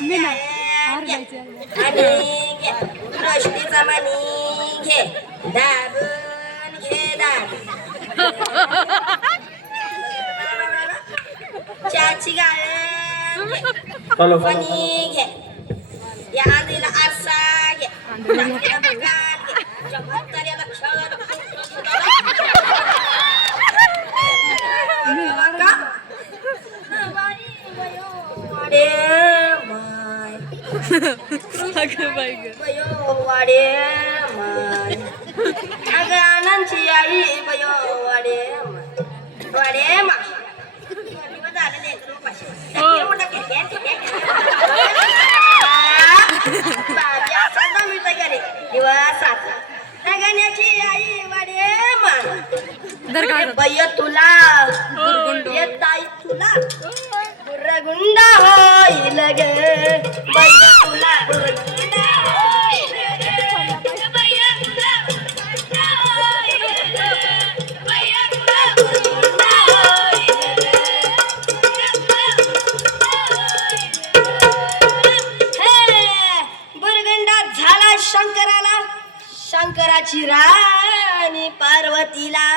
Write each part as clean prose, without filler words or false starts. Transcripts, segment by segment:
मी ना हार घ्यायचे आणि घे दृष्टीचा मनी घे दाबून घे दाब चाची गाळण घे मनी घे या आंधीला आरसा घे नातीला बघान घे जगत्याला क्षण वाडे माय अगं बाई ग बयो वाडे माय अगं आनंदची आई बयो वाडे माय वाडे माय दिवस झाले लेकरू पाशी एवढं बाबी असा जमित गेले दिवसात गण्याची आई वाडे माय बय तुला येत आई तुला बुरगुंडा होईल ग बाई तुला बुरगुंडा होईल ग बाई तुला बुरगुंडा होईल ग बाई तुला बुरगुंडा होईल ग हे बुरगुंडा झाला शंकराला शंकराची राणी पार्वतीला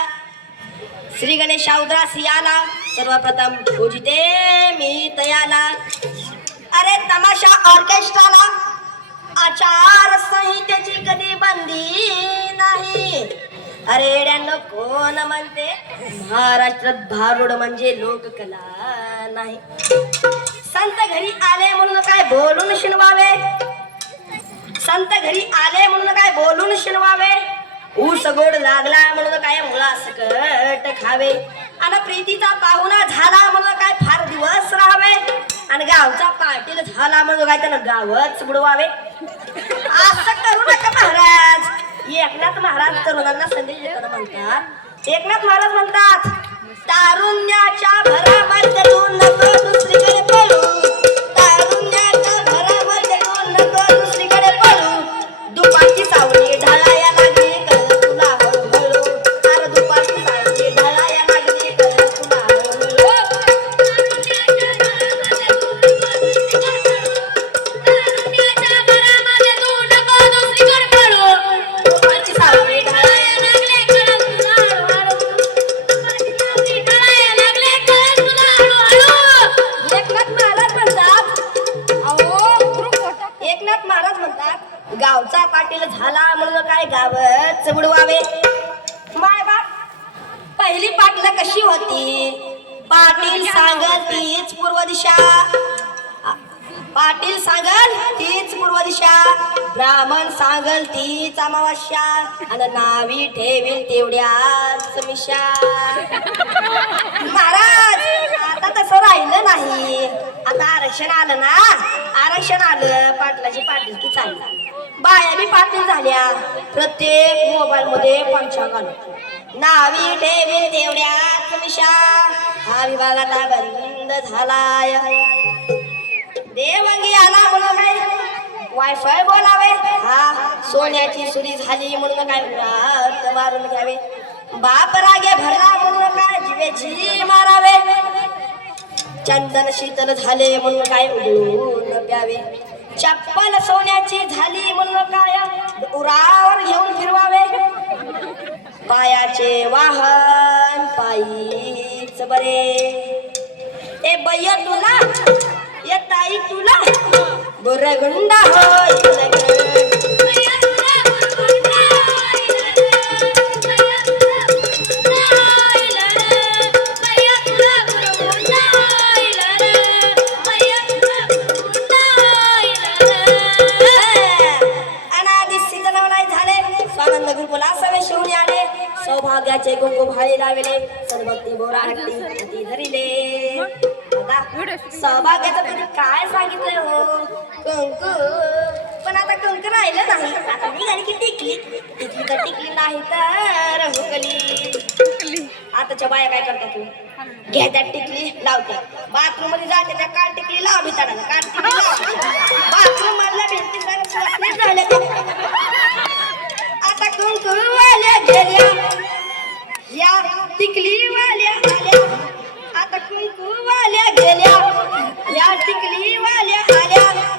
श्री गणेश उद्रासी आला सर्वप्रथम पूजिते मी तयाला अरे तमाशा ऑर्केस्ट्राला आचार संहितेची कधी बंदी नाही अरे डॅनो कोण म्हणते महाराष्ट्रात भारुड म्हणजे लोककला नाही संत घरी आले म्हणून काय बोलून शिनवावे संत घरी आले म्हणून काय बोलून शिनवावे ऊस गोड लागला म्हणून काय मुळा सकट खावे आणि प्रीतीचा पाहुणा झाला म्हणून काय फार दिवस राहावे आणि गावचा पाटील झाला म्हणून काय त्यानं गावच बुडवावे असं करू नका महाराज एकनाथ महाराज तरुणांना संदेश देताना म्हणतात एकनाथ महाराज म्हणतात तारुण्याच्या भरामध्ये तू नको दुसरीकडे पळू तारुण्याच्या भरामध्ये तू नको दुसरीकडे पळू दुपारची सावली ढाळाया लागली गावचा पाटील झाला म्हणून काय गावच बुडवावे माय बाप पहिली पाटील कशी होती पाटील सांगल तीच पूर्व दिशा पाटील सांगल तीच पूर्व दिशा ब्राह्मण सांगल तीच अमावास्या आणि नावी ठेवील तेवढ्याच मिशा महाराज आता तसं राहिलं नाही आता आरक्षण आलं ना आरक्षण आलं पाटलाची पाटीलकी चालली बाया बी पाटील झाल्या प्रत्येक मोबाईल मध्ये पंचांगण नावी ठेवी तेवढ्याच मिशा हा विभाग आता बंद झालाय देवंगी आला म्हणून काय वायफाय बोलावे हा सोन्याची सुरी झाली म्हणून काय रात मारून घ्यावे बाप रागे भरला म्हणून काय जीवेची मारावे चंदन शीतल झाले म्हणून काय उडून प्यावे चप्पल सोन्याची झाली म्हणून काय उरावर घेऊन फिरवावे पायाचे वाहन पायीच बरे ए बैय तुला ये ताई तुला बुरगुंडा होईल सौभाग्याचे कुंकू भाई लावले सदभक्ती बोराटी धरिले सौभाग्याचं तुम्ही काय सांगितलंय हो कुंकू पण आता कुंकू राहिलं नाही आता निघाली की टिकली टिकली तर टिकली नाही तर हुकली आताच्या बाया काय करतात तू घेत्यात टिकली लावत्या बाथरूम मध्ये जाते त्या काल टिकली लाव भिताडाला काल टिकली लाव बाथरूम मधल्या भिंती झाल्या आता कुंकू वाल्या गेल्या या टिकली वाल्या आल्या आता कुंकू वाल्या गेल्या या टिकली वाल्या आल्या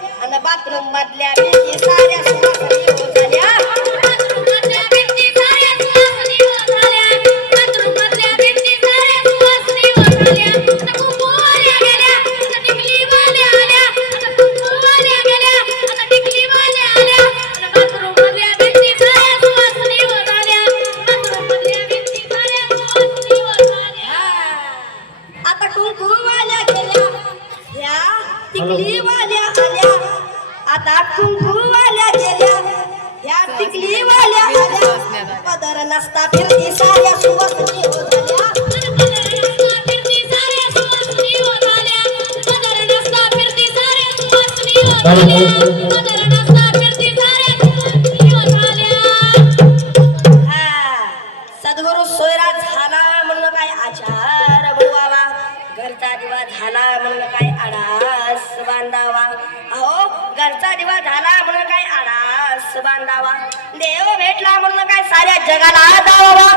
बाथरूम मधल्या भिंती साऱ्या सुवासिनी हो झाल्या बाथरूम मधल्या भिंती साऱ्या सुवासिनी हो झाल्या बाथरूम मधल्या भिंती साऱ्या सुवासिनी हो झाल्या आता कुंकूवाल्या गेल्या आता टिकलीवाल्या आल्या आता कुंकूवाल्या गेल्या आता टिकलीवाल्या आल्या आता बाथरूम मधल्या भिंती साऱ्या सुवासिनी हो झाल्या बाथरूम मधल्या भिंती साऱ्या सुवासिनी हो झाल्या आता कुंकूवाल्या गेल्या ह्या टिकलीवाल्या आल्या आता कुंकूवाल्या गेल्या ह्या टिकलीवाल्या आल्या पदर नसता फिरती साऱ्या सुवासिनी हो झाल्या फिरती साऱ्या सुवासिनी हो झाल्या पदर नसता फिरती साऱ्या सुवासिनी हो झाल्या पदर नसता फिरती साऱ्या सुवासिनी हो झाल्या सद्गुरु सोयरा झाला म्हणून काय आचार बुवावा घरचा दिवा झाला म्हणून काय आडास बांधावा अहो घरचा दिवा झाला म्हणून काय आडास बांधावा देव भेटला म्हणून काय साऱ्या जगाला दावावा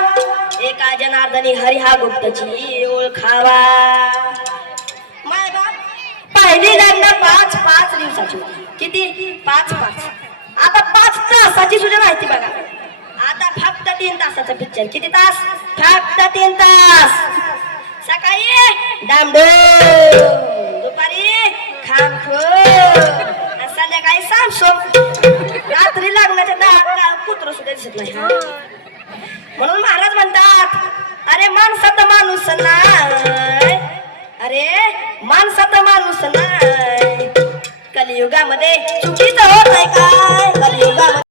एका जनार्दनी हरी हा गुप्तची ओळखावा माय बाप पहिली लग्न 5 दिवसाची किती 5 आता 5 तासाची सुद्धा माहिती बघा आता फक्त 3 तासाचं पिक्चर किती तास फक्त 3 तास सकाळी डामडोम दुपारी खामखो संध्याकाळी सामसोम रात्री लग्नाच्या 10 पुत्र सुद्धा दिसत नाही म्हणून महाराज म्हणतात अरे माणसात माणूस नाही अरे माणसात माणूस नाही कलियुगामध्ये चुकीचं होत आहे काय कलियुगामध्ये